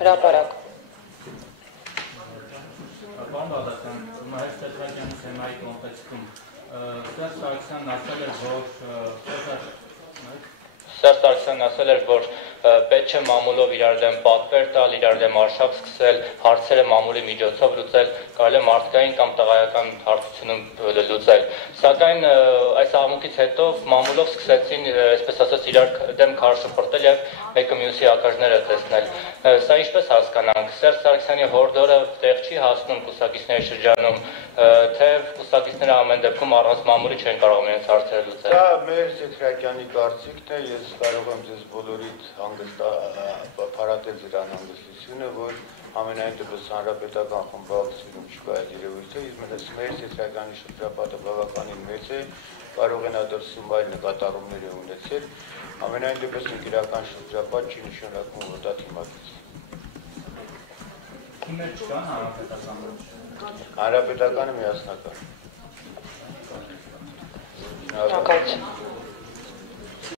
Հրապարակ։ Պարոն Բաղդասարյան, Մհեր Տեխնիկյանի թեմայի կոնտեքստում Սերժ Սարգսյանն ասել էր, որ պետք չէ մամուլով իրար դեմ պատվեր տալ, իրար դեմ արշավ սկսել, հարցերը մամուլի միջոցով լուծել, կարելի է մարդկային կամ տղայական հարցությունում լուծել։ Սակայն այս աղմուկից հետո մամուլով սկսեցին, այսպես ասած, իրար դեմ քար շպրտել եւ մեկը մյուսի ակաժները տեսնել։ Սա ինչպես հասկանանք, Սերժ Սարգսյանի հորդորը տեղ չի հասնում կուսակիցների շրջանում, թե կուսակիցները ամեն դեպքում առանց մամուլի չեն կարող իրենց հարցերը լուծել։ Դա մեր Տեխնիկյանի կարծիքն է, ես կարող եմ ձեզ բոլորիդ փարատել ձեր անհանգստությունը, որ ամենայն դեպս հանրապետական խմբակցությունում չկա այդ երևույթը, իսկ մեր Տեխնիկյանի շրջապատը բավականին մեծ է, կարող են դրսում այլ նկատառումներ ունեցել, ամենայն դեպս ինքնական շրջապատ չի նշանակում որ դա թիմակից։ Թիմեր չկան հանրապետականում։ Հանրապետականը միասնական։ Շնորհակալություն։